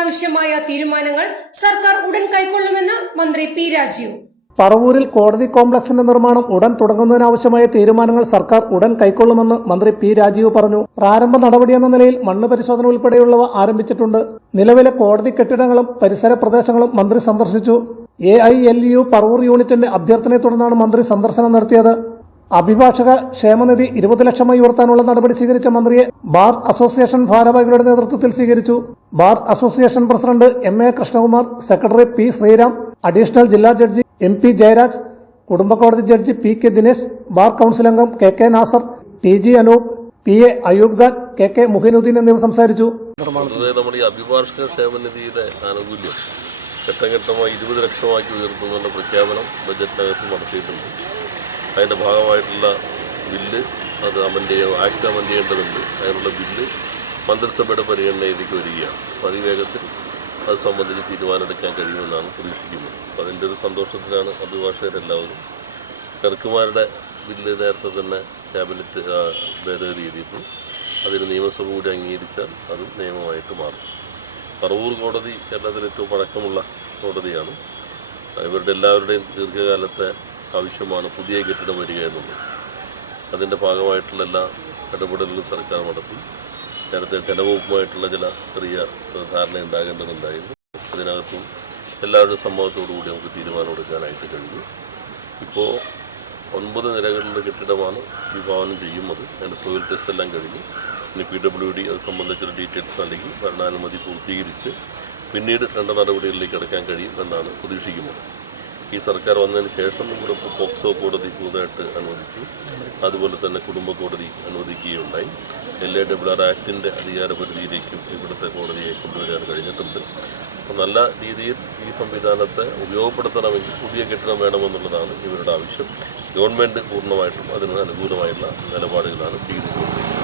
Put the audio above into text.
തുടങ്ങുന്നതിനാവശ്യമായ തീരുമാനങ്ങൾ സർക്കാർ ഉടൻ കൈക്കൊള്ളുമെന്ന് മന്ത്രി പി രാജീവ്. പറവൂരിൽ കോടതി കോംപ്ലക്സിന്റെ നിർമ്മാണം ഉടൻ തുടങ്ങുന്നതിനാവശ്യമായ തീരുമാനങ്ങൾ സർക്കാർ ഉടൻ കൈക്കൊള്ളുമെന്ന് മന്ത്രി പി രാജീവ് പറഞ്ഞു. പ്രാരംഭ നടപടിയെന്ന നിലയിൽ മണ്ണ് പരിശോധന ഉൾപ്പെടെയുള്ളവ ആരംഭിച്ചിട്ടുണ്ട്. നിലവിലെ കോടതി കെട്ടിടങ്ങളും പരിസര പ്രദേശങ്ങളും മന്ത്രി സന്ദർശിച്ചു. AILU പറവൂർ യൂണിറ്റിന്റെ അഭ്യർത്ഥനയെ തുടർന്നാണ് മന്ത്രി സന്ദർശനം നടത്തിയത്. അഭിഭാഷക ക്ഷേമനിധി 20 ലക്ഷമായി ഉയർത്താനുള്ള നടപടി സ്വീകരിച്ച മന്ത്രിയെ ബാർ അസോസിയേഷൻ ഭാരവാഹികളുടെ നേതൃത്വത്തിൽ സ്വീകരിച്ചു. Bar association president MA Krishnakumar, secretary P Sreeram, additional ജില്ലാ ജഡ്ജി MP ജയരാജ്, കുടുംബക്കോടതി judge PK Dinesh, bar council അംഗം KK Nasar, TG Anoop, PA Ayoob Khan, KK Muhinuddeen എന്നിവർ സംസാരിച്ചു. നമ്മുടെ ഈ അഭിഭാഷക ക്ഷേമനിധിയുടെ ആനുകൂല്യം ഘട്ടഘട്ടമായി 20 ലക്ഷമാക്കി ഉയർത്തുന്നുള്ള പ്രഖ്യാപനം ബജറ്റിനകത്ത് നടത്തിയിട്ടുണ്ട്. അതിൻ്റെ ഭാഗമായിട്ടുള്ള ബില്ല് അത് ആക്ട് അമെൻഡ് ചെയ്യേണ്ടതുണ്ട്. അതിനുള്ള ബില്ല് മന്ത്രിസഭയുടെ പരിഗണനയിലേക്ക് വരികയാണ്. അപ്പോൾ അതിവേഗത്തിൽ അത് സംബന്ധിച്ച് തീരുമാനമെടുക്കാൻ കഴിയുമെന്നാണ് പ്രതീക്ഷിക്കുന്നത്. അപ്പോൾ അതിൻ്റെ ഒരു സന്തോഷത്തിലാണ് അഭിഭാഷകരെല്ലാവരും. ക്ലർക്കുമാരുടെ ബില്ല് നേരത്തെ തന്നെ ക്യാബിനറ്റ് ഭേദഗതി ചെയ്തിരുന്നു. അതിന് നിയമസഭ കൂടി അംഗീകരിച്ചാൽ അത് നിയമമായിട്ട് മാറും. പറവൂർ കോടതി കേരളത്തിൽ ഏറ്റവും പഴക്കമുള്ള കോടതിയാണ്. ഇവരുടെ എല്ലാവരുടെയും ദീർഘകാലത്തെ ആവശ്യമാണ് പുതിയ കെട്ടിടം വരിക എന്നുള്ളത്. അതിൻ്റെ ഭാഗമായിട്ടുള്ള എല്ലാ ഇടപെടലുകളും സർക്കാർ നടത്തി. നേരത്തെ ധനവകുപ്പുമായിട്ടുള്ള ചില ചെറിയ ധാരണ ഉണ്ടാകേണ്ടതുണ്ടായിരുന്നു. അതിനകത്തും എല്ലാവരുടെയും സമ്മതത്തോടു കൂടി നമുക്ക് തീരുമാനമെടുക്കാനായിട്ട് കഴിഞ്ഞു. ഇപ്പോൾ 9 നിലകളുടെ കെട്ടിടമാണ് വിഭാവനം ചെയ്യുന്നത്. അതിൻ്റെ സോയിൽ ടെസ്റ്റ് എല്ലാം കഴിഞ്ഞു. ഇനി PWD അത് സംബന്ധിച്ചൊരു ഡീറ്റെയിൽസ് നൽകി ഭരണാനുമതി പൂർത്തീകരിച്ച് പിന്നീട് 2 നടപടികളിലേക്ക് കടക്കാൻ കഴിയും എന്നാണ് പ്രതീക്ഷിക്കുന്നത്. ഈ സർക്കാർ വന്നതിന് ശേഷം ഇവിടെ പോക്സോ കോടതി പുതുതായിട്ട് അനുവദിച്ചു. അതുപോലെ തന്നെ കുടുംബ കോടതി അനുവദിക്കുകയുണ്ടായി. LAWR ആക്ടിൻ്റെ അധികാരപരിധിയിലേക്കും ഇവിടുത്തെ കോടതിയെ കൊണ്ടുവരാൻ കഴിഞ്ഞിട്ടുണ്ട്. അപ്പോൾ നല്ല രീതിയിൽ ഈ സംവിധാനത്തെ ഉപയോഗപ്പെടുത്തണമെങ്കിൽ പുതിയ കെട്ടിടം വേണമെന്നുള്ളതാണ് ഇവരുടെ ആവശ്യം. ഗവൺമെൻറ് പൂർണ്ണമായിട്ടും അതിന് അനുകൂലമായുള്ള നിലപാടുകളാണ് സ്വീകരിച്ചുകൊണ്ടിരിക്കുന്നത്.